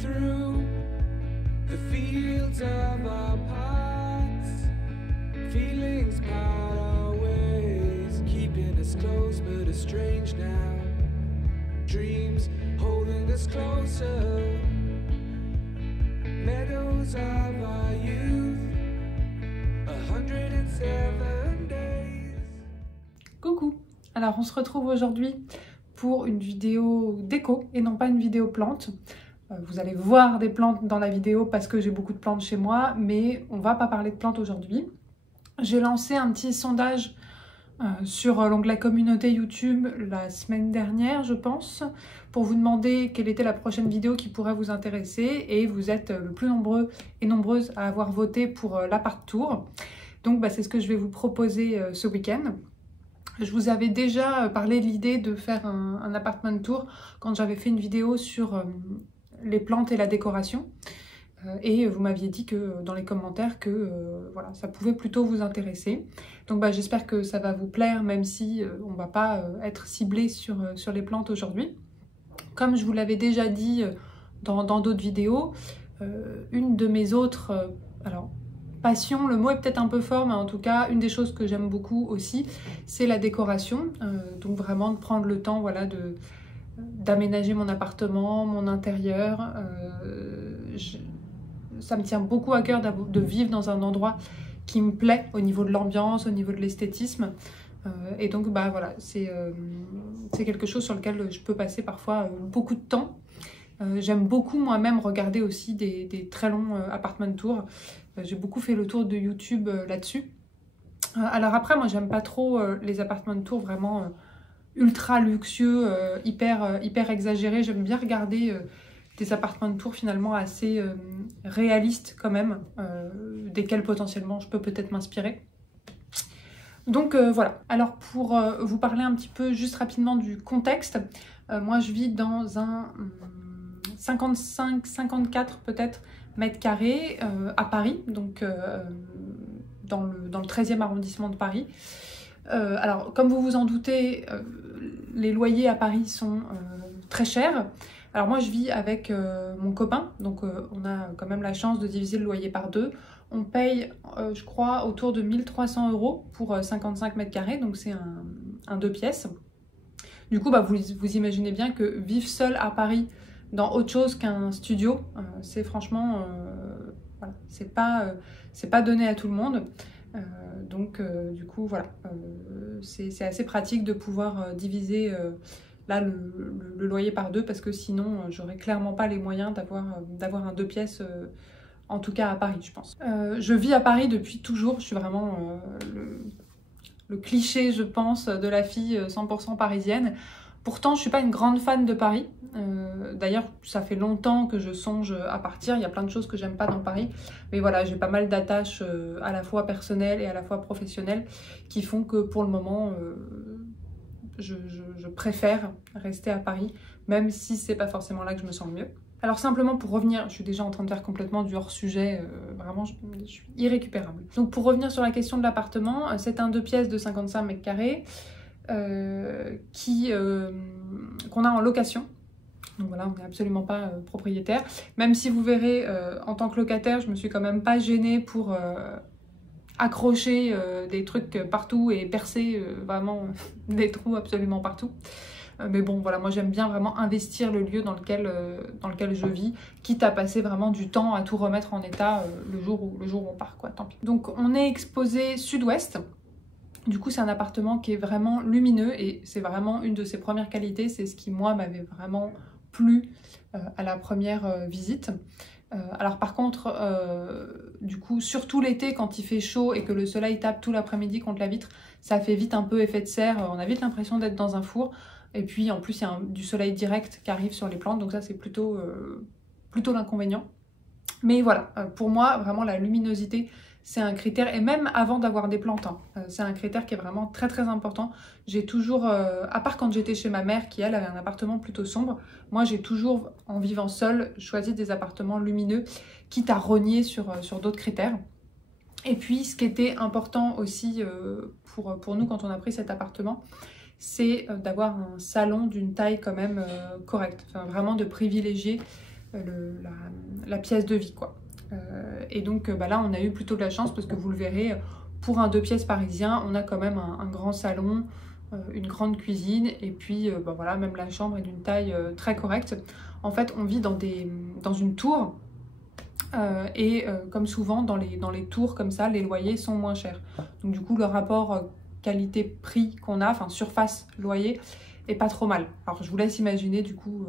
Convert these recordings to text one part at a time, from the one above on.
through the fields of our paths. Feelings part our ways, keeping us close but estranged now. Dreams holding us closer. Meadows of our youth, 107 days. Coucou! Alors on se retrouve aujourd'hui pour une vidéo déco et non pas une vidéo plante. Vous allez voir des plantes dans la vidéo parce que j'ai beaucoup de plantes chez moi, mais on va pas parler de plantes aujourd'hui. J'ai lancé un petit sondage sur l'onglet communauté YouTube la semaine dernière, je pense, pour vous demander quelle était la prochaine vidéo qui pourrait vous intéresser, et vous êtes le plus nombreux et nombreuses à avoir voté pour l'appart tour. Donc c'est ce que je vais vous proposer ce week-end. Je vous avais déjà parlé de l'idée de faire un apartment tour quand j'avais fait une vidéo sur les plantes et la décoration. Et vous m'aviez dit que dans les commentaires que voilà, ça pouvait plutôt vous intéresser. Donc j'espère que ça va vous plaire, même si on ne va pas être ciblé sur les plantes aujourd'hui. Comme je vous l'avais déjà dit dans d'autres vidéos, une de mes autres passions, le mot est peut-être un peu fort, mais en tout cas une des choses que j'aime beaucoup aussi, c'est la décoration. Donc vraiment de prendre le temps, voilà, d'aménager mon appartement, mon intérieur. Ça me tient beaucoup à cœur de vivre dans un endroit qui me plaît au niveau de l'ambiance, au niveau de l'esthétisme. Et donc voilà, c'est quelque chose sur lequel je peux passer parfois beaucoup de temps. J'aime beaucoup moi-même regarder aussi des très longs apartment tours. J'ai beaucoup fait le tour de YouTube là-dessus. Alors après, moi j'aime pas trop les apartment tours vraiment ultra luxueux, hyper exagérés. J'aime bien regarder des appartements de tour finalement assez réalistes quand même, desquels potentiellement je peux peut-être m'inspirer. Donc voilà, alors pour vous parler un petit peu juste rapidement du contexte, moi je vis dans un 55-54 peut-être mètres carrés à Paris, donc dans le 13e arrondissement de Paris. Alors comme vous vous en doutez, les loyers à Paris sont très chers. Alors moi je vis avec mon copain, donc on a quand même la chance de diviser le loyer par deux. On paye, je crois, autour de 1 300 € pour 55 mètres carrés, donc c'est un 2 pièces. Du coup, vous imaginez bien que vivre seul à Paris dans autre chose qu'un studio, c'est franchement, voilà, c'est pas donné à tout le monde. Donc du coup, voilà, c'est assez pratique de pouvoir diviser là le loyer par deux, parce que sinon j'aurais clairement pas les moyens d'avoir un 2 pièces, en tout cas à Paris, je pense. Je vis à Paris depuis toujours, je suis vraiment le cliché, je pense, de la fille 100% parisienne. Pourtant je suis pas une grande fan de Paris, d'ailleurs ça fait longtemps que je songe à partir, il y a plein de choses que j'aime pas dans Paris, mais voilà, j'ai pas mal d'attaches à la fois personnelles et à la fois professionnelles qui font que pour le moment je préfère rester à Paris, même si c'est pas forcément là que je me sens le mieux. Alors simplement pour revenir, je suis déjà en train de faire complètement du hors-sujet, vraiment je suis irrécupérable. Donc pour revenir sur la question de l'appartement, c'est un 2 pièces de 55 mètres carrés qu'on a en location. Donc voilà, on n'est absolument pas propriétaire. Même si vous verrez, en tant que locataire, je me suis quand même pas gênée pour accrocher des trucs partout et percer vraiment des trous absolument partout. Mais bon, voilà, moi j'aime bien vraiment investir le lieu dans lequel je vis, quitte à passer vraiment du temps à tout remettre en état le jour où on part, quoi, tant pis. Donc on est exposé sud-ouest. Du coup, c'est un appartement qui est vraiment lumineux et c'est vraiment une de ses premières qualités. C'est ce qui, moi, m'avait vraiment plu à la première visite. Alors par contre, du coup, surtout l'été, quand il fait chaud et que le soleil tape tout l'après-midi contre la vitre, ça fait vite un peu effet de serre. On a vite l'impression d'être dans un four. Et puis, en plus, il y a du soleil direct qui arrive sur les plantes. Donc ça, c'est plutôt l'inconvénient. Mais voilà, pour moi, vraiment, la luminosité, c'est un critère, et même avant d'avoir des plantes, hein, c'est un critère qui est vraiment très très important. J'ai toujours, à part quand j'étais chez ma mère qui elle avait un appartement plutôt sombre, moi j'ai toujours, en vivant seule, choisi des appartements lumineux, quitte à rogner sur d'autres critères. Et puis ce qui était important aussi pour nous quand on a pris cet appartement, c'est d'avoir un salon d'une taille quand même correcte, enfin, vraiment de privilégier la pièce de vie, quoi. Et donc là, on a eu plutôt de la chance parce que vous le verrez, pour un 2 pièces parisien, on a quand même un grand salon, une grande cuisine, et puis voilà, même la chambre est d'une taille très correcte. En fait, on vit dans une tour, comme souvent dans les tours comme ça, les loyers sont moins chers. Donc du coup, le rapport qualité-prix qu'on a, enfin surface-loyer, est pas trop mal. Alors je vous laisse imaginer du coup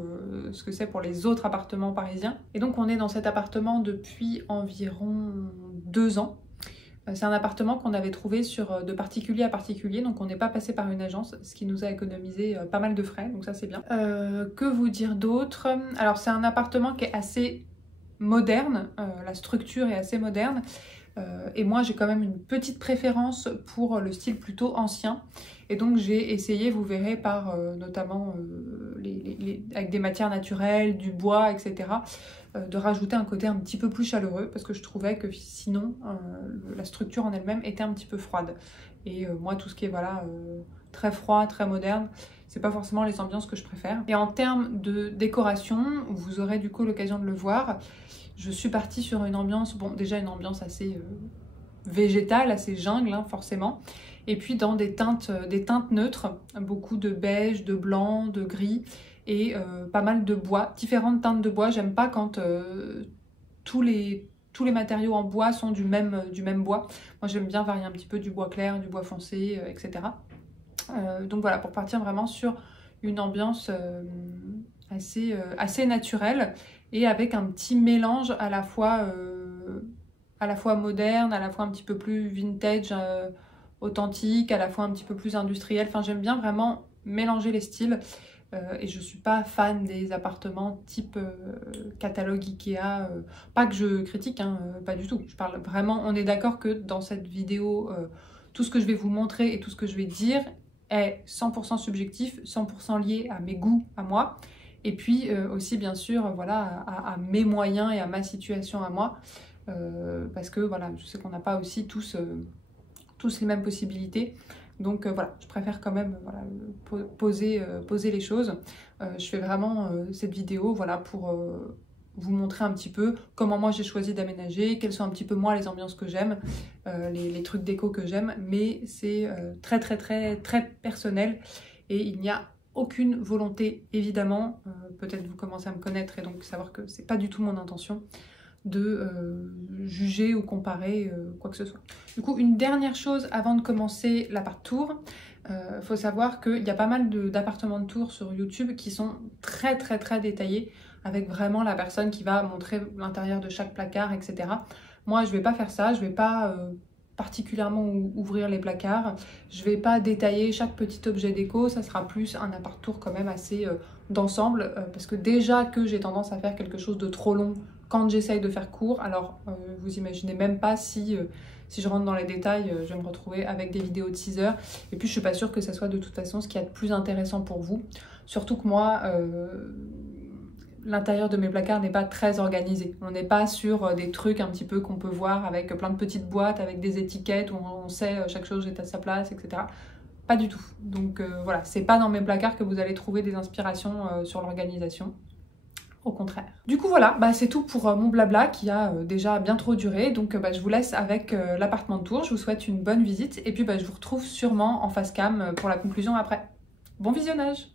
ce que c'est pour les autres appartements parisiens. Et donc on est dans cet appartement depuis environ 2 ans. C'est un appartement qu'on avait trouvé de particulier à particulier, donc on n'est pas passé par une agence, ce qui nous a économisé pas mal de frais, donc ça c'est bien. Que vous dire d'autre? Alors c'est un appartement qui est assez moderne, la structure est assez moderne, et moi j'ai quand même une petite préférence pour le style plutôt ancien, et donc j'ai essayé, vous verrez, par notamment avec des matières naturelles, du bois, etc., de rajouter un côté un petit peu plus chaleureux, parce que je trouvais que sinon la structure en elle-même était un petit peu froide. Et moi, tout ce qui est voilà, très froid, très moderne, c'est pas forcément les ambiances que je préfère. Et en termes de décoration, vous aurez du coup l'occasion de le voir, je suis partie sur une ambiance, bon déjà une ambiance assez végétale, assez jungle hein, forcément, et puis dans des teintes neutres, beaucoup de beige, de blanc, de gris, et pas mal de bois, différentes teintes de bois. J'aime pas quand tous les matériaux en bois sont du même bois. Moi j'aime bien varier un petit peu du bois clair, du bois foncé, etc. Donc voilà, pour partir vraiment sur une ambiance assez naturelle, et avec un petit mélange à la fois moderne, à la fois un petit peu plus vintage, authentique, à la fois un petit peu plus industriel. Enfin j'aime bien vraiment mélanger les styles. Et je suis pas fan des appartements type catalogue Ikea, pas que je critique, hein, pas du tout. Je parle vraiment, on est d'accord que dans cette vidéo, tout ce que je vais vous montrer et tout ce que je vais dire est 100% subjectif, 100% lié à mes goûts, à moi, et puis aussi bien sûr voilà, à mes moyens et à ma situation à moi, parce que voilà, je sais qu'on n'a pas aussi tous les mêmes possibilités. Donc voilà, je préfère quand même voilà, poser les choses. Je fais vraiment cette vidéo voilà, pour vous montrer un petit peu comment moi j'ai choisi d'aménager, quelles sont un petit peu moi les ambiances que j'aime, les trucs déco que j'aime, mais c'est très personnel, et il n'y a aucune volonté évidemment, peut-être vous commencez à me connaître et donc savoir que c'est pas du tout mon intention de juger ou comparer quoi que ce soit. Du coup, une dernière chose avant de commencer l'appart tour, faut savoir qu'il y a pas mal d'appartements de tour sur YouTube qui sont très détaillés, avec vraiment la personne qui va montrer l'intérieur de chaque placard, etc. Moi, je vais pas faire ça, je vais pas particulièrement ouvrir les placards, je vais pas détailler chaque petit objet déco, ça sera plus un appart tour quand même assez d'ensemble, parce que déjà que j'ai tendance à faire quelque chose de trop long quand j'essaye de faire court, alors vous imaginez même pas si je rentre dans les détails, je vais me retrouver avec des vidéos de 6 heures, et puis je suis pas sûre que ça soit de toute façon ce qu'il y a de plus intéressant pour vous, surtout que moi, l'intérieur de mes placards n'est pas très organisé. On n'est pas sur des trucs un petit peu qu'on peut voir avec plein de petites boîtes, avec des étiquettes où on sait chaque chose est à sa place, etc. Pas du tout. Donc voilà, c'est pas dans mes placards que vous allez trouver des inspirations sur l'organisation. Au contraire. Du coup voilà, c'est tout pour mon blabla qui a déjà bien trop duré, donc je vous laisse avec l'appartement de tour, je vous souhaite une bonne visite, et puis je vous retrouve sûrement en face cam pour la conclusion après. Bon visionnage!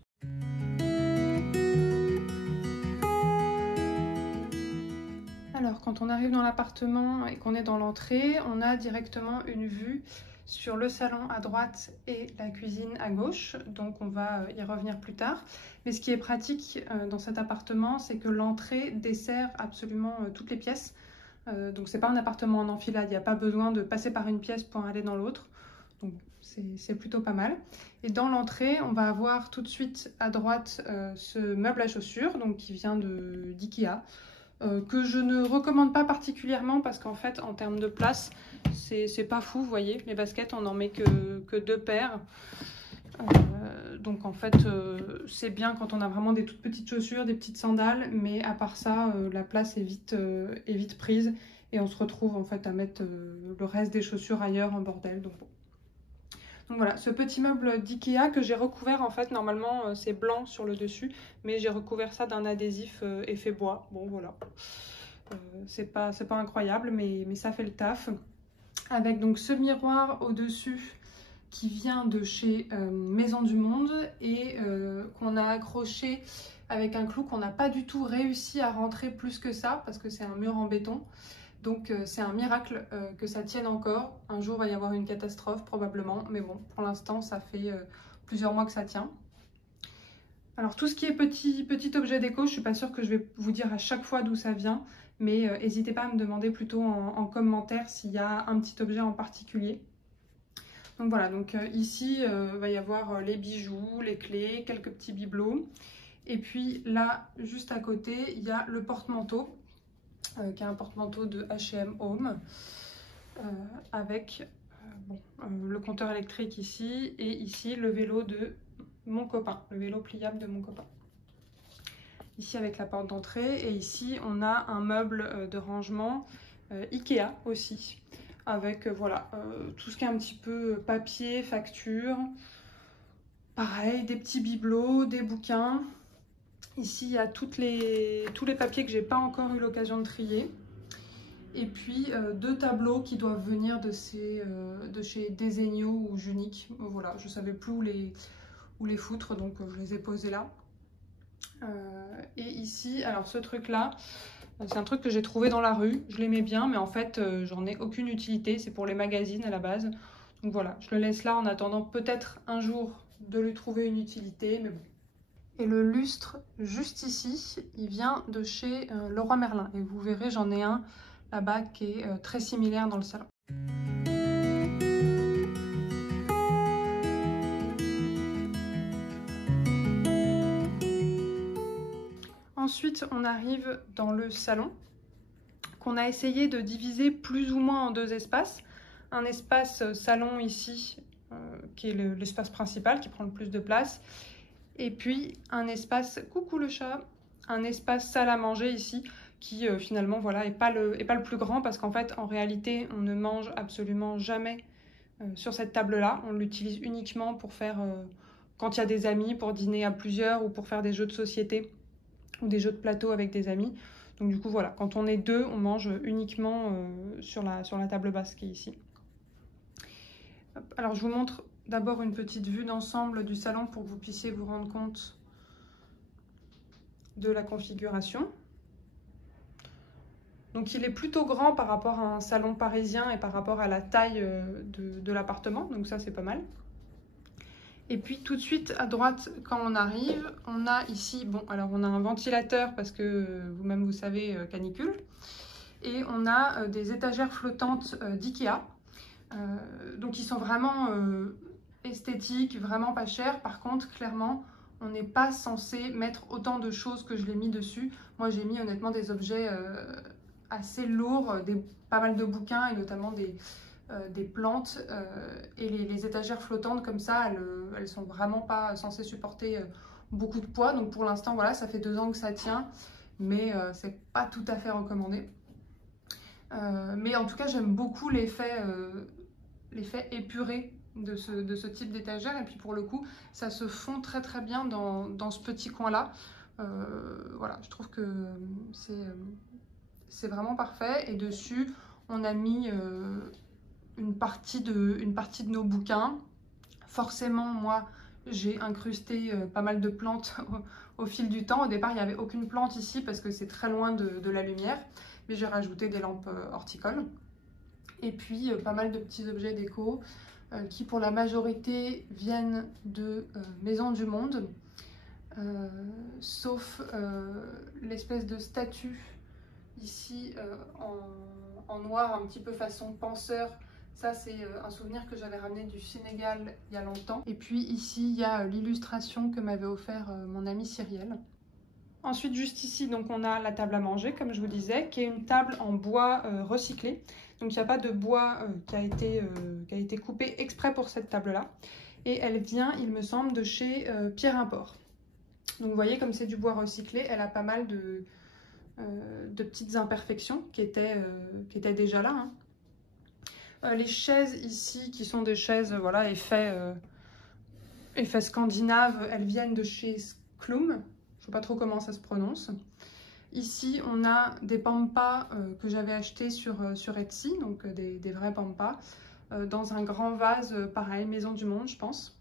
Alors quand on arrive dans l'appartement et qu'on est dans l'entrée, on a directement une vue sur le salon à droite et la cuisine à gauche, donc on va y revenir plus tard. Mais ce qui est pratique dans cet appartement, c'est que l'entrée dessert absolument toutes les pièces. Donc c'est pas un appartement en enfilade, il n'y a pas besoin de passer par une pièce pour aller dans l'autre. Donc c'est plutôt pas mal. Et dans l'entrée, on va avoir tout de suite à droite ce meuble à chaussures, donc qui vient d'IKEA. Que je ne recommande pas particulièrement parce qu'en fait en termes de place c'est pas fou, vous voyez, les baskets on n'en met que 2 paires, donc en fait c'est bien quand on a vraiment des toutes petites chaussures, des petites sandales, mais à part ça la place est vite prise et on se retrouve en fait à mettre le reste des chaussures ailleurs en bordel, donc bon. Donc voilà, ce petit meuble d'Ikea que j'ai recouvert, en fait, normalement c'est blanc sur le dessus, mais j'ai recouvert ça d'un adhésif effet bois. Bon voilà, c'est pas incroyable, mais ça fait le taf. Avec donc ce miroir au-dessus qui vient de chez Maison du Monde et qu'on a accroché avec un clou qu'on n'a pas du tout réussi à rentrer plus que ça parce que c'est un mur en béton. Donc c'est un miracle que ça tienne encore. Un jour il va y avoir une catastrophe probablement, mais bon, pour l'instant ça fait plusieurs mois que ça tient. Alors tout ce qui est petit objet déco, je suis pas sûre que je vais vous dire à chaque fois d'où ça vient, mais n'hésitez pas à me demander plutôt en commentaire s'il y a un petit objet en particulier. Donc voilà, donc ici il va y avoir les bijoux, les clés, quelques petits bibelots. Et puis là, juste à côté, il y a le porte-manteau, qui est un porte-manteau de H&M Home, avec le compteur électrique ici, et ici le vélo de mon copain, le vélo pliable de mon copain. Ici avec la porte d'entrée, et ici on a un meuble de rangement Ikea aussi, avec voilà tout ce qui est un petit peu papier, facture, pareil, des petits bibelots, des bouquins. Ici il y a tous les papiers que j'ai pas encore eu l'occasion de trier. Et puis deux tableaux qui doivent venir de chez Desenio ou Junique. Voilà, je savais plus où les foutre, donc je les ai posés là. Et ici, alors ce truc là, c'est un truc que j'ai trouvé dans la rue. Je l'aimais bien, mais en fait j'en ai aucune utilité. C'est pour les magazines à la base. Donc voilà, je le laisse là en attendant peut-être un jour de lui trouver une utilité, mais bon. Et le lustre juste ici, il vient de chez Leroy Merlin. Et vous verrez, j'en ai un là-bas qui est très similaire dans le salon. Ensuite, on arrive dans le salon qu'on a essayé de diviser plus ou moins en deux espaces. Un espace salon ici, qui est l'espace principal, qui prend le plus de place. Et puis un espace, coucou le chat, un espace salle à manger ici, qui finalement voilà est pas le plus grand parce qu'en fait en réalité on ne mange absolument jamais sur cette table là. On l'utilise uniquement pour faire quand il y a des amis, pour dîner à plusieurs ou pour faire des jeux de société ou des jeux de plateau avec des amis. Donc du coup voilà, quand on est deux, on mange uniquement sur la table basse qui est ici. Alors je vous montre d'abord une petite vue d'ensemble du salon pour que vous puissiez vous rendre compte de la configuration. Donc il est plutôt grand par rapport à un salon parisien et par rapport à la taille de l'appartement, donc ça c'est pas mal. Et puis tout de suite à droite, quand on arrive, on a ici, bon alors on a un ventilateur parce que vous-même vous savez, canicule. Et on a des étagères flottantes d'Ikea. Donc ils sont vraiment esthétiques, vraiment pas chers. Par contre, clairement, on n'est pas censé mettre autant de choses que je l'ai mis dessus. Moi j'ai mis honnêtement des objets assez lourds, pas mal de bouquins et notamment des plantes et les étagères flottantes comme ça, elles sont vraiment pas censées supporter beaucoup de poids. Donc pour l'instant voilà, ça fait 2 ans que ça tient, mais c'est pas tout à fait recommandé. Mais en tout cas j'aime beaucoup l'effet épuré de ce type d'étagère, et puis pour le coup ça se fond très très bien dans ce petit coin là. Voilà, je trouve que c'est vraiment parfait. Et dessus on a mis une partie de nos bouquins. Forcément moi j'ai incrusté pas mal de plantes au fil du temps. Au départ il n'y avait aucune plante ici parce que c'est très loin de la lumière, mais j'ai rajouté des lampes horticoles. Et puis pas mal de petits objets déco qui pour la majorité viennent de Maison du Monde, sauf l'espèce de statue ici en noir, un petit peu façon penseur. Ça c'est un souvenir que j'avais ramené du Sénégal il y a longtemps. Et puis ici il y a l'illustration que m'avait offert mon ami Cyrielle. Ensuite juste ici donc on a la table à manger comme je vous disais, qui est une table en bois recyclé. Donc il n'y a pas de bois qui a été coupé exprès pour cette table là. Et elle vient, il me semble, de chez Pierre Import. Donc vous voyez comme c'est du bois recyclé, elle a pas mal de petites imperfections qui étaient déjà là, hein. Les chaises ici, qui sont des chaises, voilà, effet scandinave, elles viennent de chez Sklum. Je ne sais pas trop comment ça se prononce. Ici, on a des pampas que j'avais achetés sur Etsy, donc des vrais pampas, dans un grand vase, pareil, Maison du Monde, je pense.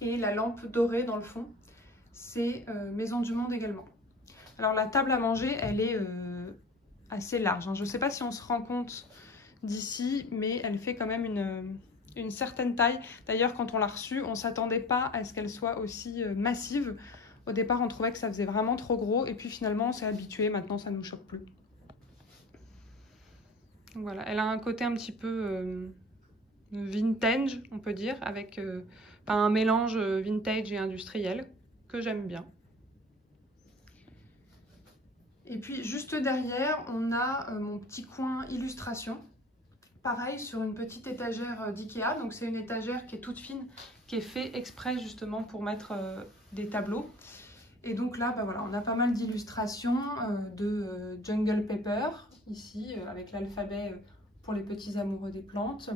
Et la lampe dorée dans le fond, c'est Maison du Monde également. Alors la table à manger, elle est assez large, hein. Je ne sais pas si on se rend compte d'ici, mais elle fait quand même une certaine taille. D'ailleurs, quand on l'a reçue, on ne s'attendait pas à ce qu'elle soit aussi massive. Au départ, on trouvait que ça faisait vraiment trop gros, et puis finalement, on s'est habitué. Maintenant, ça ne nous choque plus. Donc voilà, elle a un côté un petit peu vintage, on peut dire, avec un mélange vintage et industriel, que j'aime bien. Et puis, juste derrière, on a mon petit coin illustration. Pareil, sur une petite étagère d'Ikea. Donc, c'est une étagère qui est toute fine, qui est faite exprès justement pour mettre des tableaux. Et donc là, bah voilà, on a pas mal d'illustrations de Jungle Pepper, ici, avec l'alphabet pour les petits amoureux des plantes.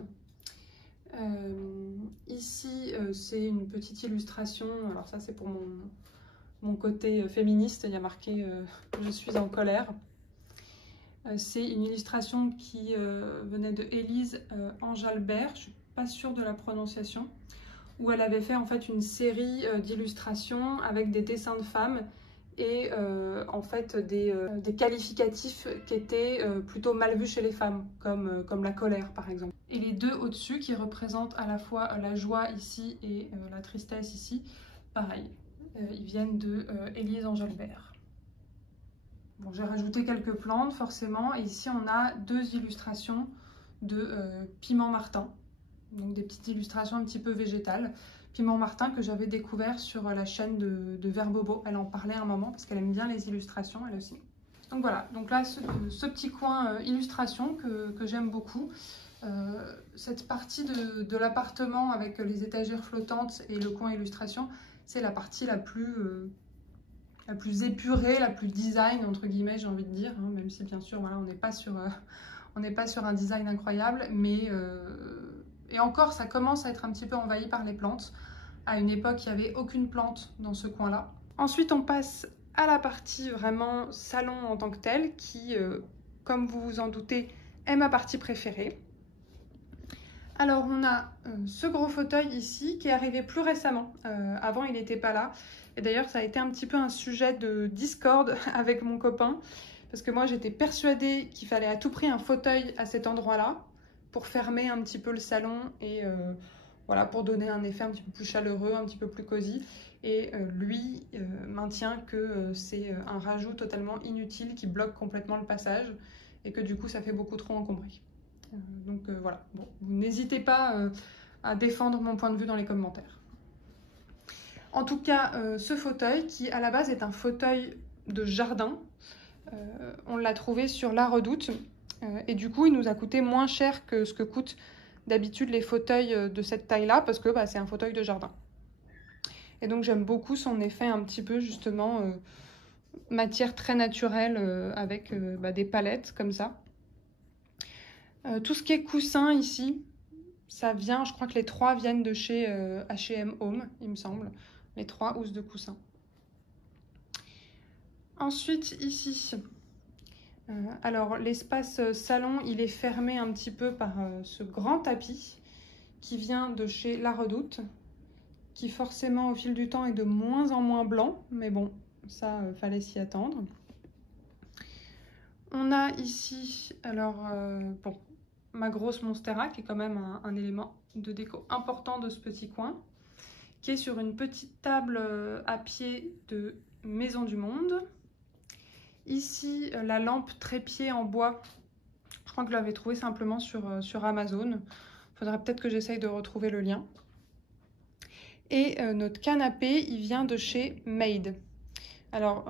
Ici, c'est une petite illustration, alors ça c'est pour mon côté féministe, il y a marqué « Je suis en colère ». C'est une illustration qui venait de Élise Anjalbert, je ne suis pas sûre de la prononciation, où elle avait fait en fait une série d'illustrations avec des dessins de femmes et en fait des qualificatifs qui étaient plutôt mal vus chez les femmes, comme la colère par exemple. Et les deux au-dessus qui représentent à la fois la joie ici et la tristesse ici, pareil, ils viennent de Élise Anjalbert. Bon, j'ai rajouté quelques plantes forcément, et ici on a deux illustrations de Piment Martin, donc des petites illustrations un petit peu végétales. Piment Martin que j'avais découvert sur la chaîne de Verbobo, elle en parlait un moment parce qu'elle aime bien les illustrations elle aussi. Donc voilà, donc là ce petit coin illustration que j'aime beaucoup. Cette partie de l'appartement avec les étagères flottantes et le coin illustration, c'est la partie la plus épurée, la plus design entre guillemets, j'ai envie de dire, hein, même si bien sûr voilà, on n'est pas sur un design incroyable, mais et encore ça commence à être un petit peu envahi par les plantes. À une époque il n'y avait aucune plante dans ce coin là. Ensuite on passe à la partie vraiment salon en tant que tel, qui comme vous vous en doutez est ma partie préférée. Alors on a ce gros fauteuil ici qui est arrivé plus récemment, avant il n'était pas là, et d'ailleurs ça a été un petit peu un sujet de discorde avec mon copain, parce que moi j'étais persuadée qu'il fallait à tout prix un fauteuil à cet endroit-là, pour fermer un petit peu le salon, et voilà, pour donner un effet un petit peu plus chaleureux, un petit peu plus cosy, et lui maintient que c'est un rajout totalement inutile qui bloque complètement le passage, et que du coup ça fait beaucoup trop encombré. Donc voilà, bon, vous n'hésitez pas à défendre mon point de vue dans les commentaires. En tout cas, ce fauteuil qui à la base est un fauteuil de jardin, on l'a trouvé sur La Redoute et du coup il nous a coûté moins cher que ce que coûtent d'habitude les fauteuils de cette taille-là, parce que c'est un fauteuil de jardin. Et donc j'aime beaucoup son effet un petit peu justement matière très naturelle avec des palettes comme ça. Tout ce qui est coussin ici, ça vient, je crois que les trois viennent de chez H&M Home, il me semble, les 3 housses de coussin. Ensuite ici, alors l'espace salon, il est fermé un petit peu par ce grand tapis qui vient de chez La Redoute, qui forcément au fil du temps est de moins en moins blanc, mais bon, ça fallait s'y attendre. On a ici, alors bon, ma grosse Monstera, qui est quand même un élément de déco important de ce petit coin, qui est sur une petite table à pied de Maison du Monde. Ici, la lampe trépied en bois, je crois que je l'avais trouvée simplement sur Amazon. Il faudrait peut-être que j'essaye de retrouver le lien. Et notre canapé, il vient de chez Made. Alors,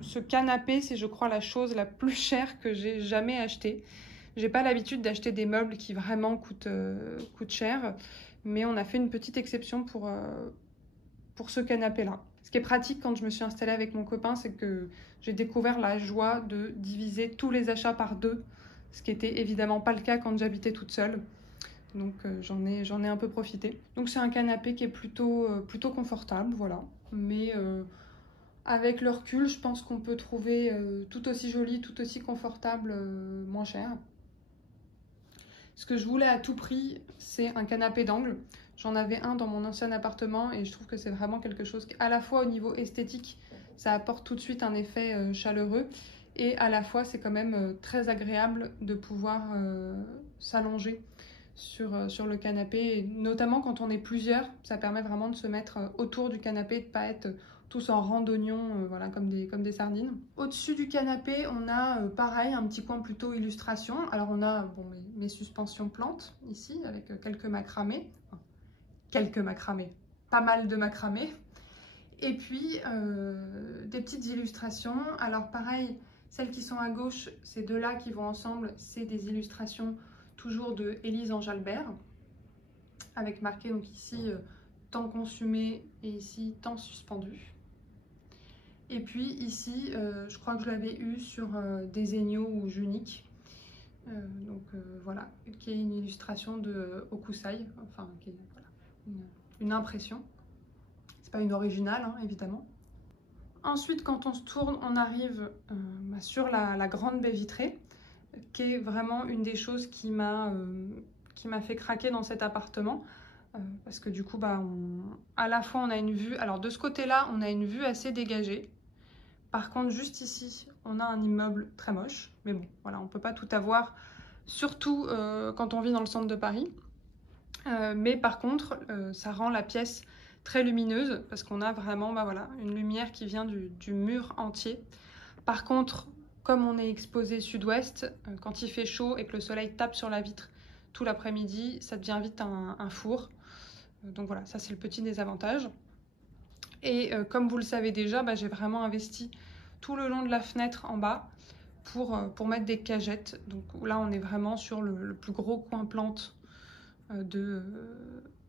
ce canapé, c'est je crois la chose la plus chère que j'ai jamais achetée. J'ai pas l'habitude d'acheter des meubles qui vraiment coûtent cher, mais on a fait une petite exception pour ce canapé-là. Ce qui est pratique quand je me suis installée avec mon copain, c'est que j'ai découvert la joie de diviser tous les achats par 2. ce qui était évidemment pas le cas quand j'habitais toute seule. Donc j'en ai un peu profité. Donc c'est un canapé qui est plutôt confortable, voilà. Mais avec le recul, je pense qu'on peut trouver tout aussi joli, tout aussi confortable, moins cher. Ce que je voulais à tout prix, c'est un canapé d'angle. J'en avais un dans mon ancien appartement et je trouve que c'est vraiment quelque chose qui, à la fois au niveau esthétique, ça apporte tout de suite un effet chaleureux et à la fois c'est quand même très agréable de pouvoir s'allonger sur le canapé, et notamment quand on est plusieurs, ça permet vraiment de se mettre autour du canapé, de ne pas être tous en rang d'oignons, voilà, comme des sardines. Au-dessus du canapé, on a pareil, un petit coin plutôt illustration. Alors on a bon, mes suspensions plantes ici, avec quelques macramés. Enfin, quelques macramés, pas mal de macramés. Et puis des petites illustrations. Alors pareil, celles qui sont à gauche, ces deux-là qui vont ensemble, c'est des illustrations toujours de Élise Enjalbert, avec marqué donc ici temps consumé et ici temps suspendu. Et puis ici, je crois que je l'avais eu sur des Egno ou Junique. Voilà, qui est une illustration de Hokusai, enfin qui est voilà, une impression. C'est pas une originale, hein, évidemment. Ensuite, quand on se tourne, on arrive sur la grande baie vitrée, qui est vraiment une des choses qui m'a fait craquer dans cet appartement. Parce que du coup, à la fois on a une vue, alors de ce côté-là, on a une vue assez dégagée. Par contre, juste ici, on a un immeuble très moche. Mais bon, voilà, on ne peut pas tout avoir, surtout quand on vit dans le centre de Paris. Mais par contre, ça rend la pièce très lumineuse parce qu'on a vraiment voilà, une lumière qui vient du mur entier. Par contre, comme on est exposé sud-ouest, quand il fait chaud et que le soleil tape sur la vitre tout l'après-midi, ça devient vite un four. Donc voilà, ça c'est le petit désavantage. Et comme vous le savez déjà, j'ai vraiment investi tout le long de la fenêtre en bas pour mettre des cagettes. Donc là, on est vraiment sur le plus gros coin plante de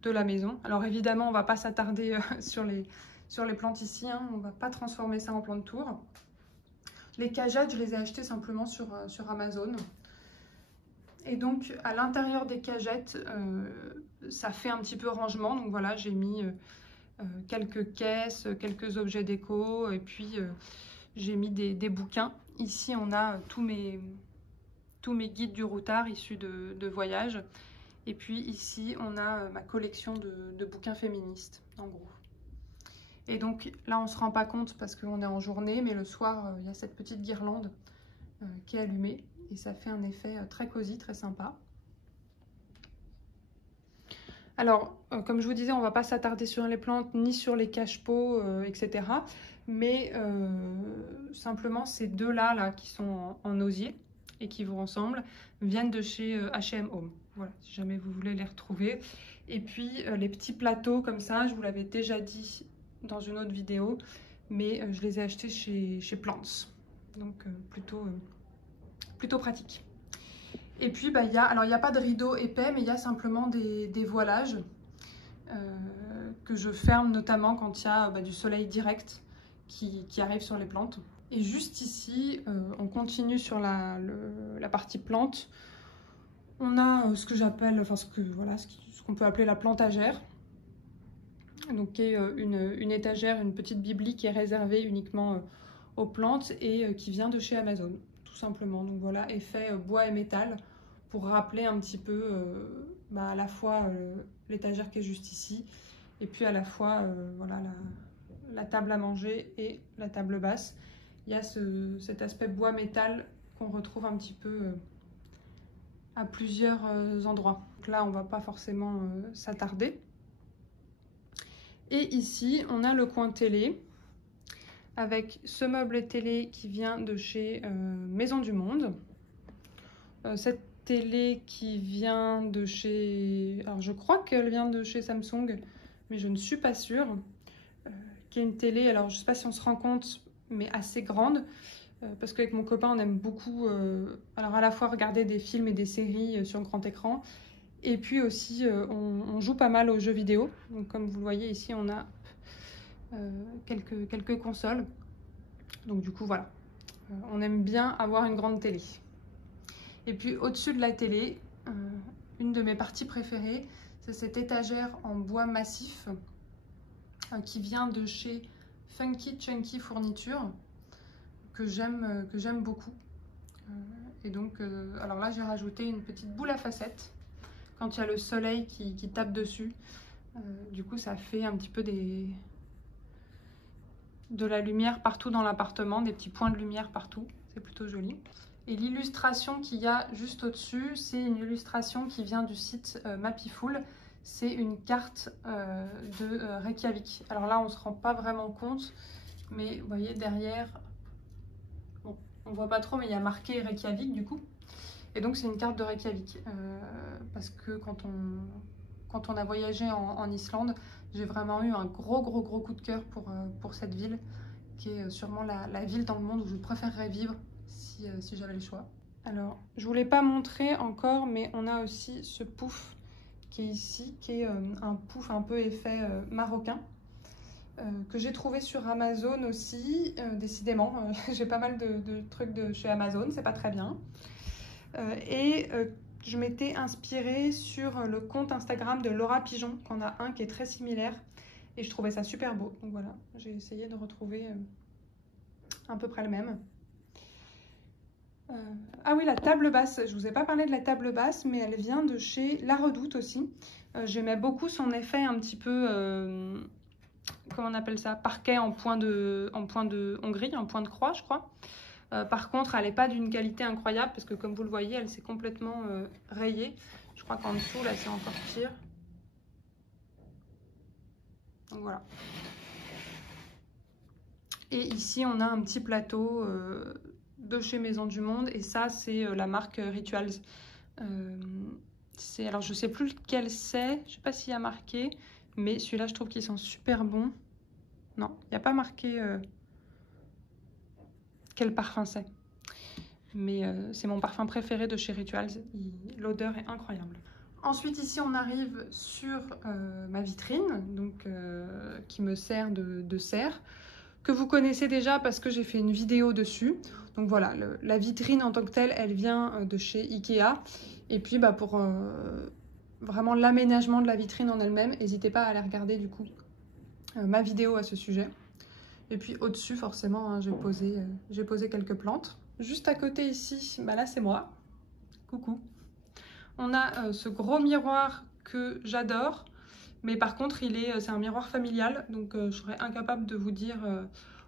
la maison. Alors évidemment, on ne va pas s'attarder sur les plantes ici, hein. On ne va pas transformer ça en plante tour. Les cagettes, je les ai achetées simplement sur Amazon. Et donc, à l'intérieur des cagettes, ça fait un petit peu rangement. Donc voilà, j'ai mis quelques caisses, quelques objets déco, et puis j'ai mis des bouquins. Ici, on a tous mes guides du routard issus de voyages. Et puis ici, on a ma collection de bouquins féministes, en gros. Et donc là, on ne se rend pas compte parce qu'on est en journée, mais le soir, il y a cette petite guirlande qui est allumée. Et ça fait un effet très cosy, très sympa. Alors, comme je vous disais, on ne va pas s'attarder sur les plantes, ni sur les cache-pots, etc. Mais simplement, ces deux-là là, qui sont en osier et qui vont ensemble, viennent de chez H&M Home. Voilà, si jamais vous voulez les retrouver. Et puis, les petits plateaux comme ça, je vous l'avais déjà dit dans une autre vidéo, mais je les ai achetés chez Plants. Donc, plutôt pratique. Et puis, il n'y a pas de rideau épais, mais il y a simplement des voilages que je ferme notamment quand il y a du soleil direct qui arrive sur les plantes. Et juste ici, on continue sur la partie plante. On a ce que j'appelle, enfin ce qu'on peut appeler la plantagère. Donc qui est une étagère, une petite bibli qui est réservée uniquement aux plantes et qui vient de chez Amazon, tout simplement. Donc voilà, effet bois et métal pour rappeler un petit peu à la fois l'étagère qui est juste ici et puis à la fois voilà, la table à manger et la table basse. Il y a cet aspect bois-métal qu'on retrouve un petit peu à plusieurs endroits. Donc là, on ne va pas forcément s'attarder. Et ici, on a le coin télé avec ce meuble télé qui vient de chez Maison du Monde. Cette télé qui vient de chez... Alors, je crois qu'elle vient de chez Samsung, mais je ne suis pas sûre. Qui est une télé, alors je ne sais pas si on se rend compte, mais assez grande. Parce qu'avec mon copain, on aime beaucoup alors à la fois regarder des films et des séries sur grand écran. Et puis aussi, on joue pas mal aux jeux vidéo. Donc comme vous le voyez ici, on a quelques consoles. Donc du coup, voilà. On aime bien avoir une grande télé. Et puis au-dessus de la télé, une de mes parties préférées, c'est cette étagère en bois massif qui vient de chez Funky Chunky Fourniture, que j'aime beaucoup. Et donc, alors là, j'ai rajouté une petite boule à facettes quand il y a le soleil qui tape dessus. Du coup, ça fait un petit peu de la lumière partout dans l'appartement, des petits points de lumière partout. C'est plutôt joli. Et l'illustration qu'il y a juste au-dessus, c'est une illustration qui vient du site Mapiful. C'est une carte de Reykjavik. Alors là, on ne se rend pas vraiment compte, mais vous voyez derrière, bon, on ne voit pas trop, mais il y a marqué Reykjavik du coup. Et donc c'est une carte de Reykjavik. Parce que quand on a voyagé en Islande, j'ai vraiment eu un gros coup de cœur pour cette ville, qui est sûrement la ville dans le monde où je préférerais vivre si j'avais le choix. Alors, je ne vous l'ai pas montré encore, mais on a aussi ce pouf qui est ici, qui est un pouf un peu effet marocain, que j'ai trouvé sur Amazon aussi. Décidément, j'ai pas mal de trucs de chez Amazon, c'est pas très bien. Je m'étais inspirée sur le compte Instagram de Laura Pigeon, qu'on a un qui est très similaire, et je trouvais ça super beau. Donc voilà, j'ai essayé de retrouver à peu près le même. Ah oui, la table basse, je vous ai pas parlé de la table basse, mais elle vient de chez La Redoute aussi. J'aimais beaucoup son effet un petit peu, comment on appelle ça, parquet en point de Hongrie, en point de croix, je crois. Par contre, elle n'est pas d'une qualité incroyable, parce que comme vous le voyez, elle s'est complètement rayée. Je crois qu'en dessous, là, c'est encore pire. Donc voilà. Et ici, on a un petit plateau de chez Maison du Monde, et ça, c'est la marque Rituals. Alors, je ne sais plus lequel c'est, je ne sais pas s'il y a marqué, mais celui-là, je trouve qu'il sent super bon. Non, il n'y a pas marqué quel parfum c'est. Mais c'est mon parfum préféré de chez Rituals, l'odeur est incroyable. Ensuite, ici, on arrive sur ma vitrine, donc, qui me sert de serre, que vous connaissez déjà parce que j'ai fait une vidéo dessus. Donc voilà, la vitrine en tant que telle, elle vient de chez Ikea. Et puis pour vraiment l'aménagement de la vitrine en elle-même, n'hésitez pas à aller regarder du coup ma vidéo à ce sujet. Et puis au-dessus, forcément, hein, j'ai posé quelques plantes. Juste à côté ici, là c'est moi. Coucou. On a ce gros miroir que j'adore. Mais par contre, c'est un miroir familial, donc je serais incapable de vous dire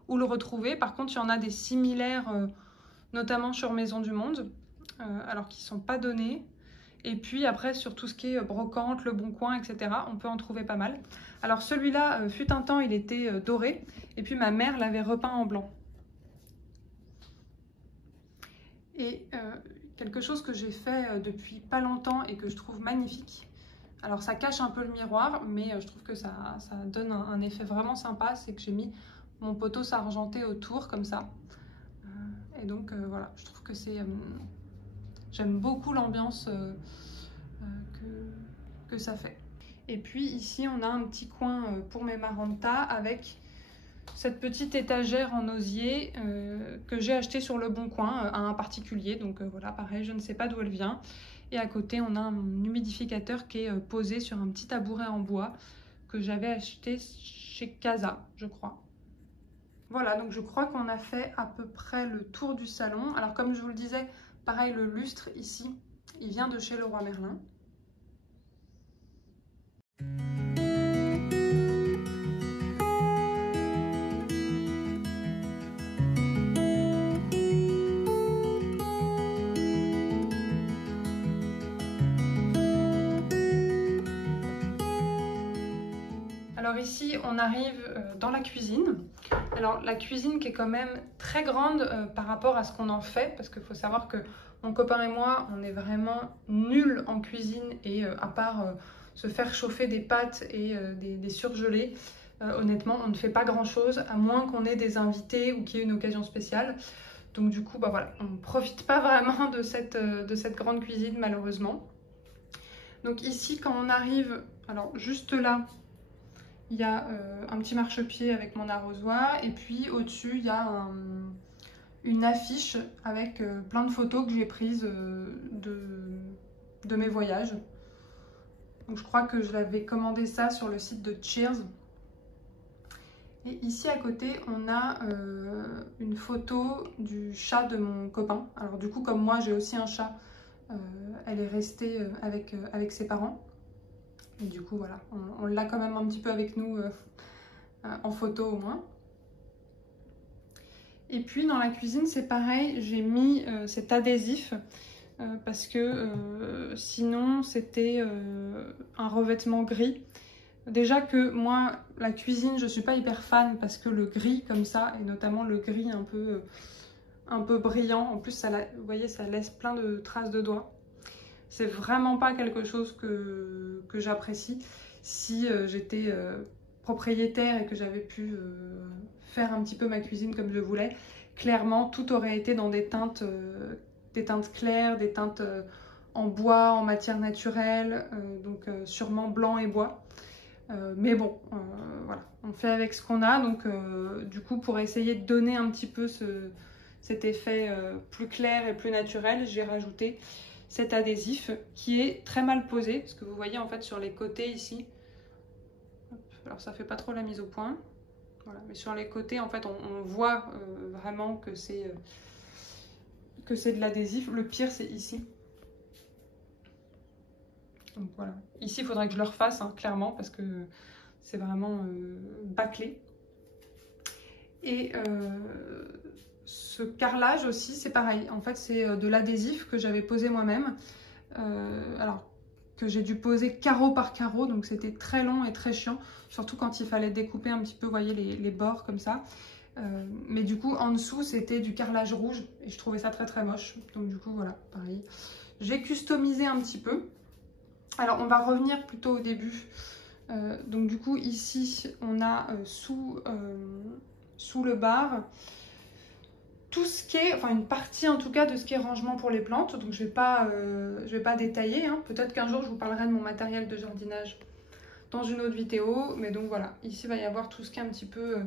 où le retrouver. Par contre, il y en a des similaires, notamment sur Maison du Monde, alors qu'ils ne sont pas donnés. Et puis après, sur tout ce qui est brocante, Le Bon Coin, etc., on peut en trouver pas mal. Alors celui-là, fut un temps, il était doré, et puis ma mère l'avait repeint en blanc. Et quelque chose que j'ai fait depuis pas longtemps et que je trouve magnifique. Alors ça cache un peu le miroir, mais je trouve que ça donne un effet vraiment sympa. C'est que j'ai mis mon poteau argenté autour, comme ça. Et donc voilà, je trouve que c'est... j'aime beaucoup l'ambiance que ça fait. Et puis ici, on a un petit coin pour mes Maranta avec cette petite étagère en osier que j'ai acheté sur Le Bon Coin à un particulier. Donc voilà, pareil, je ne sais pas d'où elle vient. Et à côté, on a un humidificateur qui est posé sur un petit tabouret en bois que j'avais acheté chez Casa, je crois. Voilà, donc je crois qu'on a fait à peu près le tour du salon. Alors comme je vous le disais, pareil, le lustre ici, il vient de chez Leroy Merlin. Alors ici, on arrive dans la cuisine. Alors la cuisine qui est quand même très grande par rapport à ce qu'on en fait, parce qu'il faut savoir que mon copain et moi, on est vraiment nuls en cuisine et à part se faire chauffer des pâtes et des surgelés, honnêtement, on ne fait pas grand-chose, à moins qu'on ait des invités ou qu'il y ait une occasion spéciale. Donc du coup, voilà, on ne profite pas vraiment de cette grande cuisine, malheureusement. Donc ici, quand on arrive, alors juste là, il y a un petit marchepied avec mon arrosoir, et puis au-dessus, il y a une affiche avec plein de photos que j'ai prises de mes voyages. Donc je crois que je l'avais commandé ça sur le site de Cheers. Et ici à côté, on a une photo du chat de mon copain. Alors du coup, comme moi, j'ai aussi un chat, elle est restée avec ses parents. Et du coup, voilà, on l'a quand même un petit peu avec nous en photo au moins. Et puis dans la cuisine, c'est pareil, j'ai mis cet adhésif parce que sinon, c'était un revêtement gris. Déjà que moi, la cuisine, je ne suis pas hyper fan parce que le gris comme ça, et notamment le gris un peu brillant, en plus, vous voyez, ça laisse plein de traces de doigts. C'est vraiment pas quelque chose que j'apprécie. Si j'étais propriétaire et que j'avais pu faire un petit peu ma cuisine comme je voulais, clairement, tout aurait été dans des teintes claires, des teintes en bois, en matière naturelle, donc sûrement blanc et bois. Mais bon, voilà, on fait avec ce qu'on a. Donc du coup, pour essayer de donner un petit peu cet effet plus clair et plus naturel, j'ai rajouté cet adhésif qui est très mal posé. Parce que vous voyez en fait sur les côtés ici, alors ça fait pas trop la mise au point. Voilà, mais sur les côtés, en fait, on voit vraiment que c'est de l'adhésif. Le pire, c'est ici. Donc voilà. Ici, il faudrait que je le refasse, hein, clairement, parce que c'est vraiment bâclé. Et ce carrelage aussi, c'est pareil. En fait, c'est de l'adhésif que j'avais posé moi-même. Alors, que j'ai dû poser carreau par carreau, donc c'était très long et très chiant. Surtout quand il fallait découper un petit peu, vous voyez, les bords comme ça. Mais du coup, en dessous, c'était du carrelage rouge. Et je trouvais ça très très moche. Donc du coup, voilà, pareil. J'ai customisé un petit peu. Alors, on va revenir plutôt au début. Donc du coup, ici, on a sous le bar tout ce qui est, enfin une partie en tout cas de ce qui est rangement pour les plantes. Donc je vais pas détailler. Hein. Peut-être qu'un jour, je vous parlerai de mon matériel de jardinage dans une autre vidéo. Mais donc voilà, ici, il va y avoir tout ce qui est un petit peu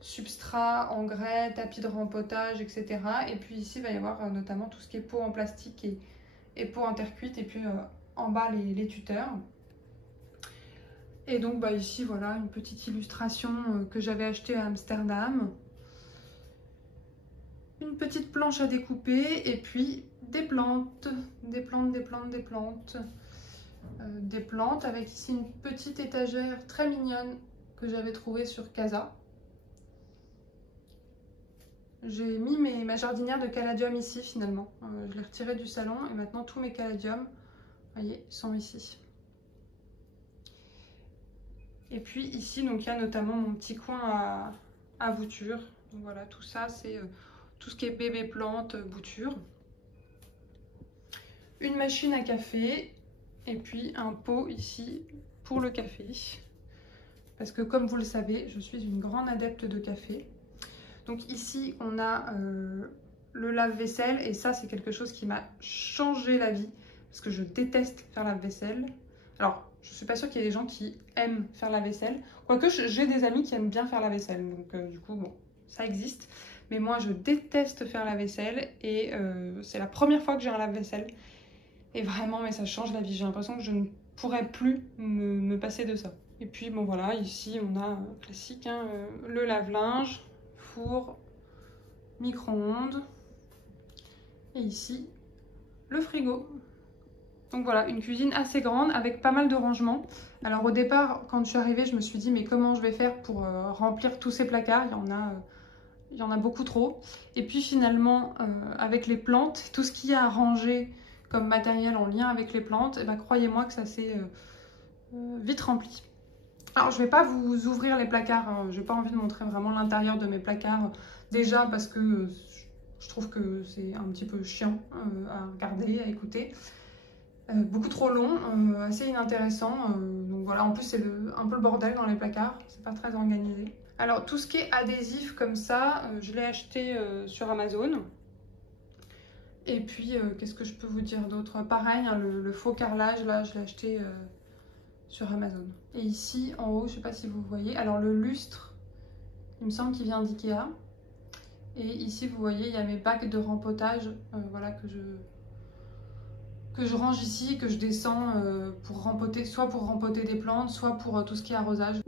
substrat, engrais, tapis de rempotage, etc. Et puis ici, il va y avoir notamment tout ce qui est pot en plastique et pot en terre cuite. Et puis en bas, les tuteurs. Et donc bah, ici, voilà, une petite illustration que j'avais achetée à Amsterdam. Une petite planche à découper et puis des plantes. Des plantes avec ici une petite étagère très mignonne que j'avais trouvée sur Casa. J'ai mis ma jardinière de caladium ici finalement. Je l'ai retirée du salon et maintenant tous mes caladiums, vous voyez, sont ici. Et puis ici, donc il y a notamment mon petit coin à bouture. Donc voilà, tout ça, c'est tout ce qui est bébé plante, bouture. Une machine à café et puis un pot ici pour le café. Parce que comme vous le savez, je suis une grande adepte de café. Donc ici, on a le lave-vaisselle et ça, c'est quelque chose qui m'a changé la vie parce que je déteste faire la vaisselle. Alors, je ne suis pas sûre qu'il y ait des gens qui aiment faire la vaisselle. Quoique, j'ai des amis qui aiment bien faire la vaisselle. Donc, du coup, bon, ça existe. Mais moi, je déteste faire la vaisselle. Et c'est la première fois que j'ai un lave-vaisselle. Et vraiment, mais ça change la vie. J'ai l'impression que je ne pourrais plus me passer de ça. Et puis, bon, voilà, ici, on a classique, hein, le lave-linge, four, micro-ondes. Et ici, le frigo. Donc voilà, une cuisine assez grande avec pas mal de rangements. Alors au départ, quand je suis arrivée, je me suis dit mais comment je vais faire pour remplir tous ces placards, il y en a beaucoup trop. Et puis finalement, avec les plantes, tout ce qu'il y a à ranger comme matériel en lien avec les plantes, et ben, croyez-moi que ça s'est vite rempli. Alors je vais pas vous ouvrir les placards, hein. J'ai pas envie de montrer vraiment l'intérieur de mes placards. Déjà parce que je trouve que c'est un petit peu chiant à regarder, à écouter. Beaucoup trop long, assez inintéressant. Donc voilà, en plus c'est un peu le bordel dans les placards, c'est pas très organisé. Alors tout ce qui est adhésif comme ça, je l'ai acheté sur Amazon. Et puis qu'est-ce que je peux vous dire d'autre? Pareil, hein, le faux carrelage là, je l'ai acheté sur Amazon. Et ici en haut, je sais pas si vous voyez, alors le lustre, il me semble qu'il vient d'IKEA. Et ici, vous voyez, il y a mes bacs de rempotage, voilà, que je range ici et que je descends pour rempoter, soit pour rempoter des plantes, soit pour tout ce qui est arrosage.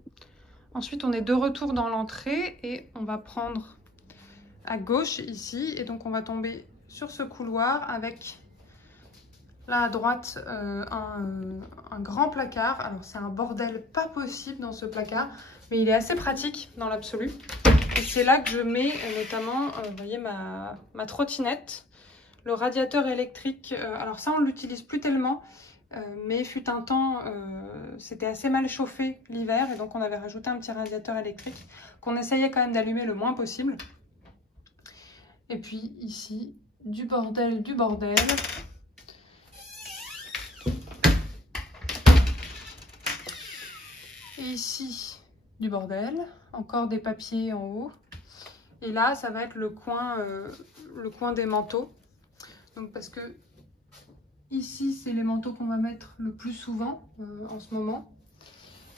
Ensuite, on est de retour dans l'entrée et on va prendre à gauche ici. Et donc, on va tomber sur ce couloir avec là à droite un grand placard. Alors, c'est un bordel pas possible dans ce placard, mais il est assez pratique dans l'absolu. Et c'est là que je mets notamment, vous voyez, ma trottinette, le radiateur électrique. Alors ça, on ne l'utilise plus tellement, mais fut un temps, c'était assez mal chauffé l'hiver, et donc on avait rajouté un petit radiateur électrique qu'on essayait quand même d'allumer le moins possible. Et puis ici, du bordel, du bordel. Et ici, du bordel, encore des papiers en haut. Et là, ça va être le coin des manteaux. Donc parce que ici, c'est les manteaux qu'on va mettre le plus souvent en ce moment.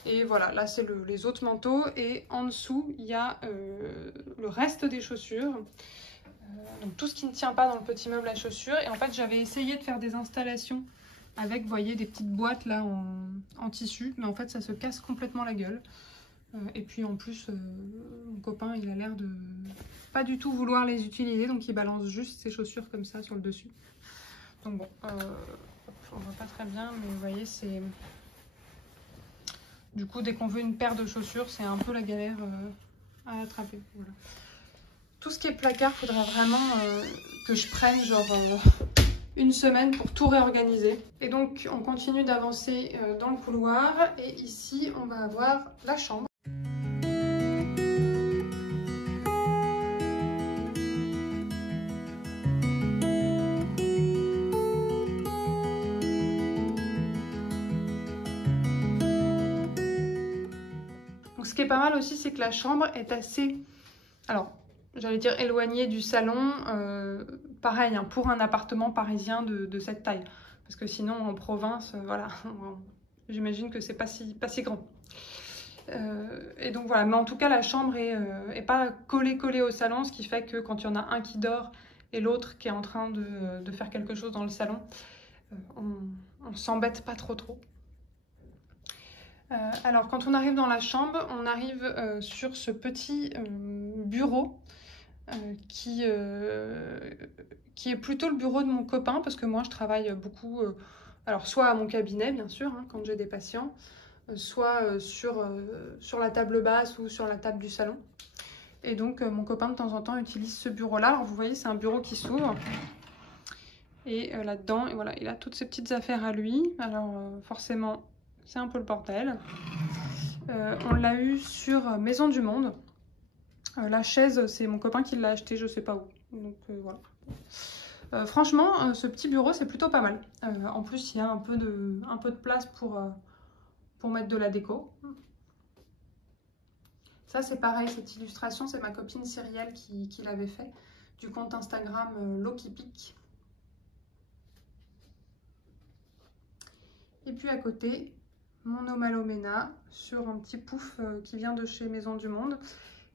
Et voilà, là, c'est les autres manteaux. Et en dessous, il y a le reste des chaussures. Donc tout ce qui ne tient pas dans le petit meuble à chaussures. Et en fait, j'avais essayé de faire des installations avec, vous voyez, des petites boîtes là en tissu. Mais en fait, ça se casse complètement la gueule. Et puis en plus, mon copain, il a l'air de pas du tout vouloir les utiliser. Donc il balance juste ses chaussures comme ça sur le dessus. Donc bon, on voit pas très bien, mais vous voyez, c'est... Du coup, dès qu'on veut une paire de chaussures, c'est un peu la galère à attraper. Voilà. Tout ce qui est placard, il faudra vraiment que je prenne genre une semaine pour tout réorganiser. Et donc, on continue d'avancer dans le couloir. Et ici, on va avoir la chambre. Ce qui est pas mal aussi, c'est que la chambre est assez, alors j'allais dire éloignée du salon, pareil, hein, pour un appartement parisien de cette taille. Parce que sinon en province, voilà, j'imagine que c'est pas si grand. Et donc voilà, mais en tout cas la chambre est pas collée au salon, ce qui fait que quand il y en a un qui dort et l'autre qui est en train de faire quelque chose dans le salon, on s'embête pas trop. Alors quand on arrive dans la chambre, on arrive sur ce petit bureau qui est plutôt le bureau de mon copain, parce que moi je travaille beaucoup, alors soit à mon cabinet bien sûr, hein, quand j'ai des patients, soit sur la table basse ou sur la table du salon. Et donc mon copain de temps en temps utilise ce bureau-là. Alors vous voyez, c'est un bureau qui s'ouvre. Et là-dedans, et voilà, il a toutes ses petites affaires à lui. Alors forcément, c'est un peu le bordel. On l'a eu sur Maison du Monde. La chaise, c'est mon copain qui l'a acheté, je sais pas où. Donc voilà. Franchement, ce petit bureau, c'est plutôt pas mal. En plus, il y a un peu de place pour mettre de la déco. Ça, c'est pareil, cette illustration, c'est ma copine Cyrielle qui l'avait fait, du compte Instagram L'eau qui pique. Et puis à côté, mon Omalomena sur un petit pouf qui vient de chez Maison du Monde.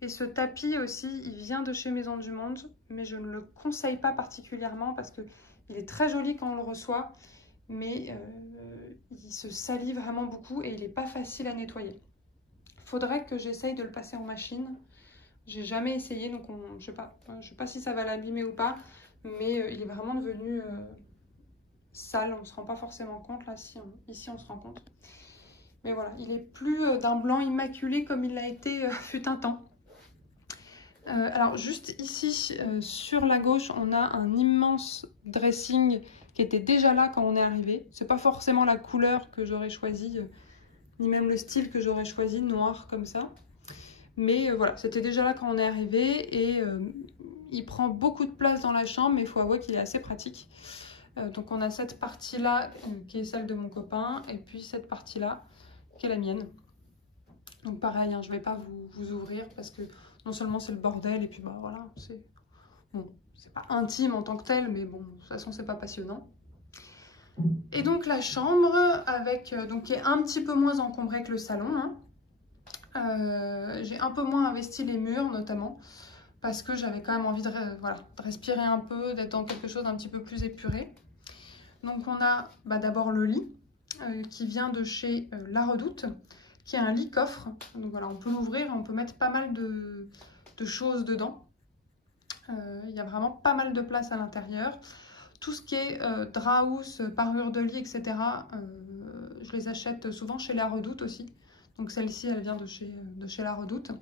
Et ce tapis aussi, il vient de chez Maison du Monde, mais je ne le conseille pas particulièrement parce qu'il est très joli quand on le reçoit, mais il se salit vraiment beaucoup et il n'est pas facile à nettoyer. Il faudrait que j'essaye de le passer en machine. J'ai jamais essayé, donc je sais pas si ça va l'abîmer ou pas, mais il est vraiment devenu sale, on ne se rend pas forcément compte, là, ici on se rend compte. Mais voilà, il est plus d'un blanc immaculé comme il l'a été fut un temps. Alors juste ici, sur la gauche, on a un immense dressing qui était déjà là quand on est arrivé. C'est pas forcément la couleur que j'aurais choisie, ni même le style que j'aurais choisi, noir comme ça. Mais voilà, c'était déjà là quand on est arrivé et il prend beaucoup de place dans la chambre, mais il faut avouer qu'il est assez pratique. Donc on a cette partie-là qui est celle de mon copain et puis cette partie-là qui est la mienne. Donc pareil, hein, je ne vais pas vous ouvrir parce que non seulement c'est le bordel et puis bah voilà, c'est bon, c'est pas intime en tant que tel, mais bon, de toute façon c'est pas passionnant. Et donc la chambre avec donc qui est un petit peu moins encombrée que le salon. Hein. J'ai un peu moins investi les murs notamment. parce que j'avais quand même envie voilà, de respirer un peu, d'être dans quelque chose d'un petit peu plus épuré. Donc on a d'abord le lit qui vient de chez La Redoute, qui est un lit coffre. Donc voilà, on peut l'ouvrir et on peut mettre pas mal de choses dedans. Il y a vraiment pas mal de place à l'intérieur. Tout ce qui est drap housse, parure de lit, etc. Je les achète souvent chez La Redoute aussi. Donc celle-ci, elle vient de chez La Redoute.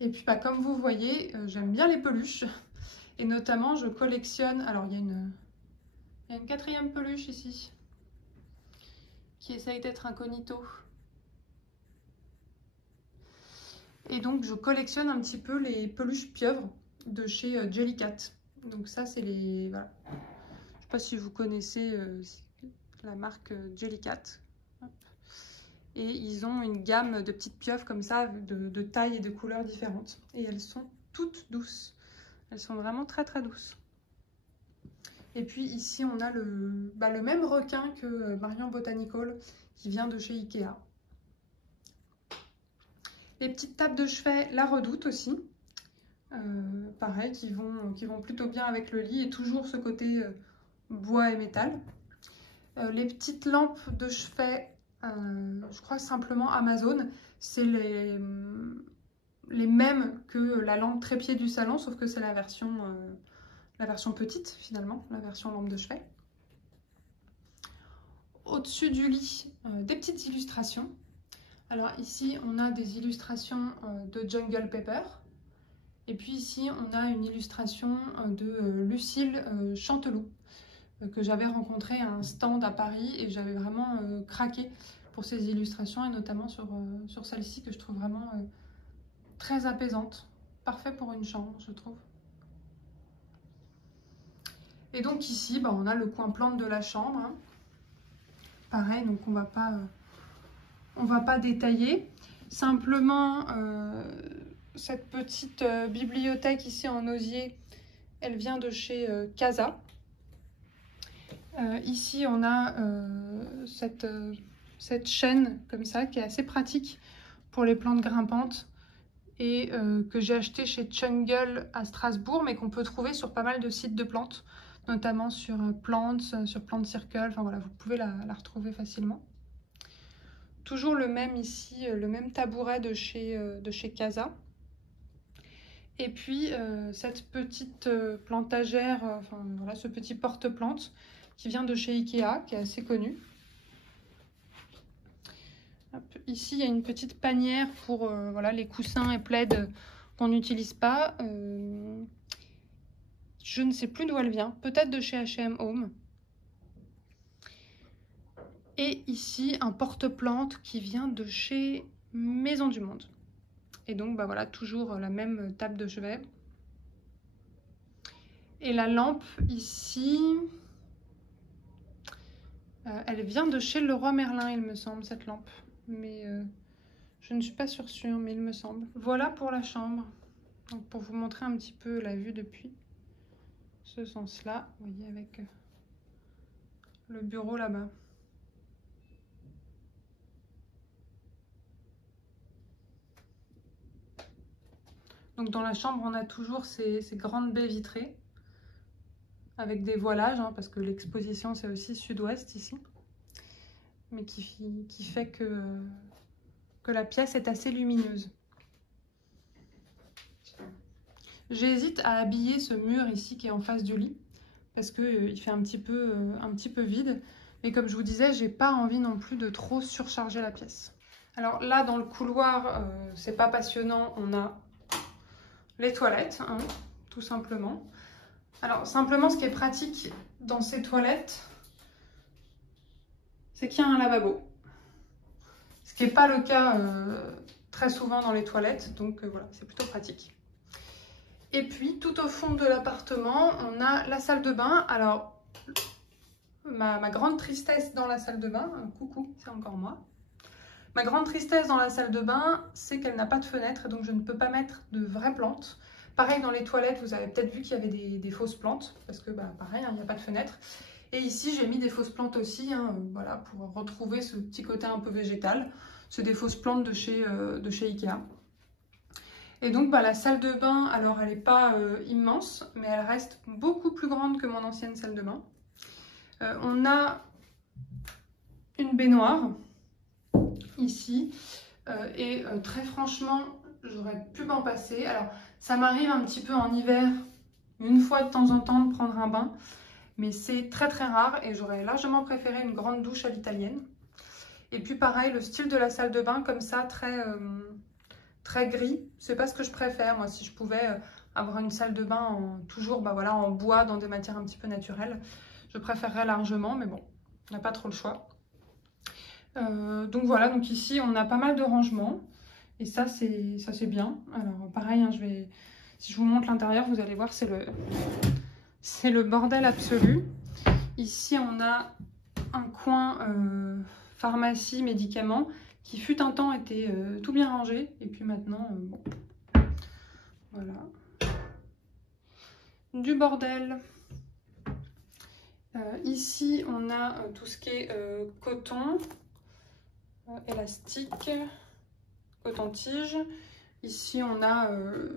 Et puis comme vous voyez, j'aime bien les peluches. Et notamment, je collectionne... Alors, il y a une 4e peluche ici, qui essaye d'être incognito. Et donc, je collectionne un petit peu les peluches pieuvres de chez Jellycat. Donc ça, c'est les... Voilà. Je ne sais pas si vous connaissez la marque Jellycat. Et ils ont une gamme de petites pieuvres comme ça, de tailles et de couleurs différentes. Et elles sont toutes douces. Elles sont vraiment très très douces. Et puis ici, on a le même requin que Marion Botanical, qui vient de chez Ikea. Les petites tables de chevet, La Redoute aussi. Pareil, qui vont plutôt bien avec le lit. Et toujours ce côté bois et métal. Les petites lampes de chevet... je crois simplement Amazon, c'est les mêmes que la lampe trépied du salon, sauf que c'est la version petite finalement, la version lampe de chevet. Au-dessus du lit, des petites illustrations. Alors ici, on a des illustrations de Jungle Pepper. Et puis ici, on a une illustration de Lucille Chanteloup, que j'avais rencontré à un stand à Paris et j'avais vraiment craqué pour ces illustrations et notamment sur celle-ci que je trouve vraiment très apaisante. Parfait pour une chambre, je trouve. Et donc ici, on a le coin plante de la chambre. Hein. Pareil, donc on va pas détailler. Simplement, cette petite bibliothèque ici en osier, elle vient de chez Casa. Ici, on a cette chaîne comme ça qui est assez pratique pour les plantes grimpantes et que j'ai acheté chez Jungle à Strasbourg, mais qu'on peut trouver sur pas mal de sites de plantes, notamment sur Plants, sur Plant Circle. Enfin voilà, vous pouvez la retrouver facilement. Toujours le même ici, le même tabouret de chez Casa. Et puis cette petite plantagère, voilà, ce petit porte-plante qui vient de chez Ikea, qui est assez connu. Hop. Ici, il y a une petite panière pour voilà, les coussins et plaids qu'on n'utilise pas. Je ne sais plus d'où elle vient, peut-être de chez H&M Home. Et ici, un porte-plante qui vient de chez Maison du Monde. Et donc, voilà, toujours la même table de chevet. Et la lampe, ici, elle vient de chez Leroy Merlin, il me semble, cette lampe. Mais je ne suis pas sûre, mais il me semble. Voilà pour la chambre. Donc, pour vous montrer un petit peu la vue depuis ce sens-là, vous voyez, avec le bureau là-bas. Donc dans la chambre, on a toujours ces grandes baies vitrées avec des voilages, hein, parce que l'exposition c'est aussi sud-ouest ici, mais qui fait que la pièce est assez lumineuse. J'hésite à habiller ce mur ici qui est en face du lit, parce qu'il fait un petit peu vide, mais comme je vous disais, j'ai pas envie non plus de trop surcharger la pièce. Alors là, dans le couloir, c'est pas passionnant, on a les toilettes, hein, tout simplement. Alors, simplement, ce qui est pratique dans ces toilettes, c'est qu'il y a un lavabo. Ce qui n'est pas le cas très souvent dans les toilettes, donc voilà, c'est plutôt pratique. Et puis, tout au fond de l'appartement, on a la salle de bain. Alors, ma grande tristesse dans la salle de bain, coucou, c'est encore moi. Ma grande tristesse dans la salle de bain, c'est qu'elle n'a pas de fenêtre, donc je ne peux pas mettre de vraies plantes. Pareil dans les toilettes, vous avez peut-être vu qu'il y avait des fausses plantes, parce que pareil, hein, il n'y a pas de fenêtre. Et ici, j'ai mis des fausses plantes aussi, hein, voilà, pour retrouver ce petit côté un peu végétal. C'est des fausses plantes de chez Ikea. Et donc bah, la salle de bain, alors elle n'est pas immense, mais elle reste beaucoup plus grande que mon ancienne salle de bain. On a une baignoire ici, et très franchement, j'aurais pu m'en passer. Alors ça m'arrive un petit peu en hiver, une fois de temps en temps, de prendre un bain, mais c'est très très rare et j'aurais largement préféré une grande douche à l'italienne. Et puis pareil, le style de la salle de bain comme ça, très gris, c'est pas ce que je préfère. Moi, si je pouvais avoir une salle de bain toujours bah, voilà, en bois, dans des matières un petit peu naturelles, je préférerais largement, mais bon, on n'a pas trop le choix. Donc voilà, donc ici on a pas mal de rangements et ça c'est bien. Alors pareil, hein, si je vous montre l'intérieur, vous allez voir, c'est le bordel absolu. Ici on a un coin pharmacie, médicaments, qui fut un temps était tout bien rangé et puis maintenant bon, voilà, du bordel. Ici on a tout ce qui est coton, élastique, coton-tige. Ici on a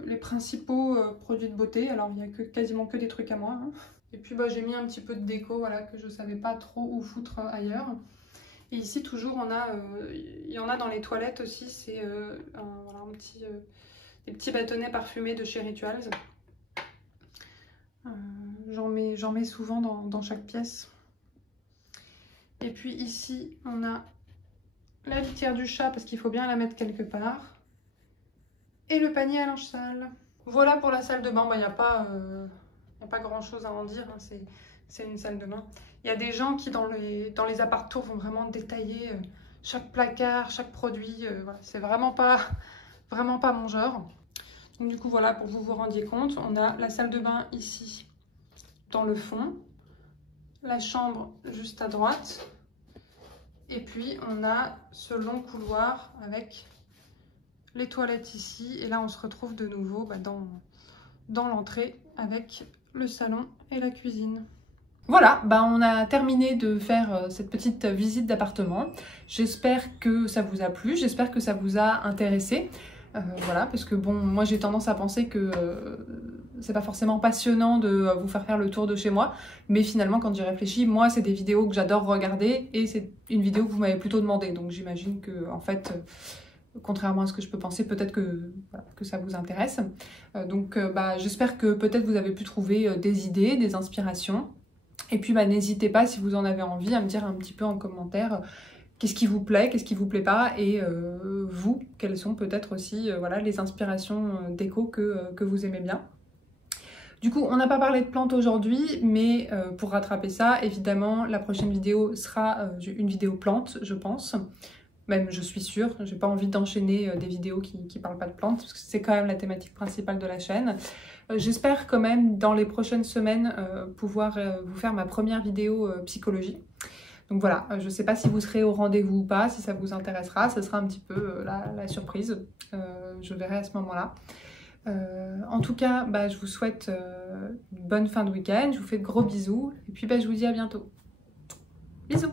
les principaux produits de beauté. Alors il n'y a quasiment que des trucs à moi, hein. Et puis bah, j'ai mis un petit peu de déco, voilà, que je savais pas trop où foutre ailleurs. Et ici toujours on a, il y en a dans les toilettes aussi, c'est voilà, des petits bâtonnets parfumés de chez Rituals. J'en mets souvent dans chaque pièce. Et puis ici on a la litière du chat parce qu'il faut bien la mettre quelque part. Et le panier à linge sale. Voilà pour la salle de bain. Il n'y a pas grand chose à en dire, hein. C'est une salle de bain. Il y a des gens qui dans les appart-tours vont vraiment détailler chaque placard, chaque produit. Voilà. C'est vraiment pas mon genre. Donc du coup voilà, pour que vous vous rendiez compte, on a la salle de bain ici dans le fond. La chambre juste à droite. Et puis on a ce long couloir avec les toilettes ici. Et là on se retrouve de nouveau bah, dans l'entrée avec le salon et la cuisine. Voilà, bah on a terminé de faire cette petite visite d'appartement. J'espère que ça vous a plu, j'espère que ça vous a intéressé. Voilà, parce que bon, moi j'ai tendance à penser que c'est pas forcément passionnant de vous faire le tour de chez moi, mais finalement quand j'y réfléchis, moi c'est des vidéos que j'adore regarder et c'est une vidéo que vous m'avez plutôt demandé, donc j'imagine que en fait, contrairement à ce que je peux penser, peut-être que, voilà, que ça vous intéresse. Donc bah, j'espère que peut-être vous avez pu trouver des idées, des inspirations, et puis bah, n'hésitez pas si vous en avez envie à me dire un petit peu en commentaire qu'est-ce qui vous plaît, qu'est-ce qui vous plaît pas, et vous, quelles sont peut-être aussi voilà, les inspirations déco que vous aimez bien. Du coup, on n'a pas parlé de plantes aujourd'hui, mais pour rattraper ça, évidemment, la prochaine vidéo sera une vidéo plante, je pense. Même, je suis sûre, j'ai pas envie d'enchaîner des vidéos qui parlent pas de plantes, parce que c'est quand même la thématique principale de la chaîne. J'espère quand même, dans les prochaines semaines, pouvoir vous faire ma première vidéo psychologie. Donc voilà, je ne sais pas si vous serez au rendez-vous ou pas, si ça vous intéressera, ce sera un petit peu la surprise, je verrai à ce moment-là. En tout cas, bah, je vous souhaite une bonne fin de week-end, je vous fais de gros bisous, et puis bah, je vous dis à bientôt. Bisous!